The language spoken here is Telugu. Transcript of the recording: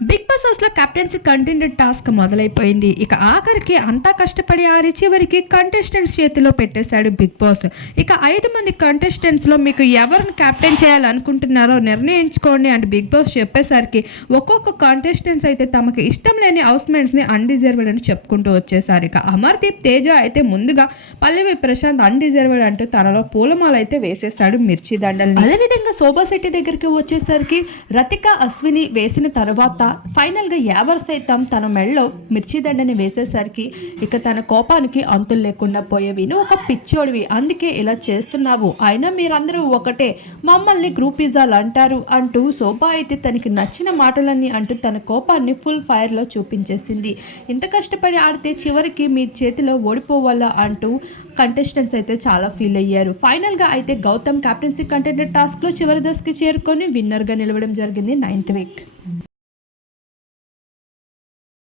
బిగ్ బాస్ హౌస్లో కెప్టెన్సీ కంటెండెడ్ టాస్క్ మొదలైపోయింది. ఇక ఆఖరికి అంతా కష్టపడి ఆరి చివరికి కంటెస్టెంట్స్ చేతిలో పెట్టేశాడు బిగ్ బాస్ ఇక ఐదు మంది కంటెస్టెంట్స్లో మీకు ఎవరిని కెప్టెన్ చేయాలనుకుంటున్నారో నిర్ణయించుకోండి అండ్ బిగ్ బాస్ చెప్పేసరికి ఒక్కొక్క కంటెస్టెంట్స్ అయితే తమకు ఇష్టం లేని హౌస్మేట్స్ని అన్డిజర్వ్డ్ అని చెప్పుకుంటూ వచ్చేసారు. ఇక అమర్దీప్ తేజ అయితే ముందుగా పల్లవి ప్రశాంత్ అన్డిజర్వ్డ్ అంటూ తనలో పూలమాల అయితే వేసేశాడు మిర్చి దండల్ని. అదేవిధంగా శోభా శెట్టి దగ్గరికి వచ్చేసరికి రతిక అశ్విని వేసిన తర్వాత ఫైనల్గా యావర్ సైతం తన మెడలో మిర్చి దండని వేసేసరికి ఇక తన కోపానికి అంతులు లేకుండా పోయేవి నువ్వు ఒక పిచ్చోడివి. అందుకే ఇలా చేస్తున్నావు. అయినా మీరందరూ ఒకటే. మమ్మల్ని గ్రూపిజాలు అంటారు అంటూ శోభా అయితే తనకి నచ్చిన మాటలన్నీ అంటూ తన కోపాన్ని ఫుల్ ఫైర్లో చూపించేసింది. ఇంత కష్టపడి ఆడితే చివరికి మీ చేతిలో ఓడిపోవాలా అంటూ కంటెస్టెంట్స్ అయితే చాలా ఫీల్ అయ్యారు. ఫైనల్గా అయితే గౌతమ్ కెప్టెన్సీ కంటెండెడ్ టాస్క్లో చివరి దశకి చేరుకొని విన్నర్గా నిలవడం జరిగింది నైన్త్ వీక్.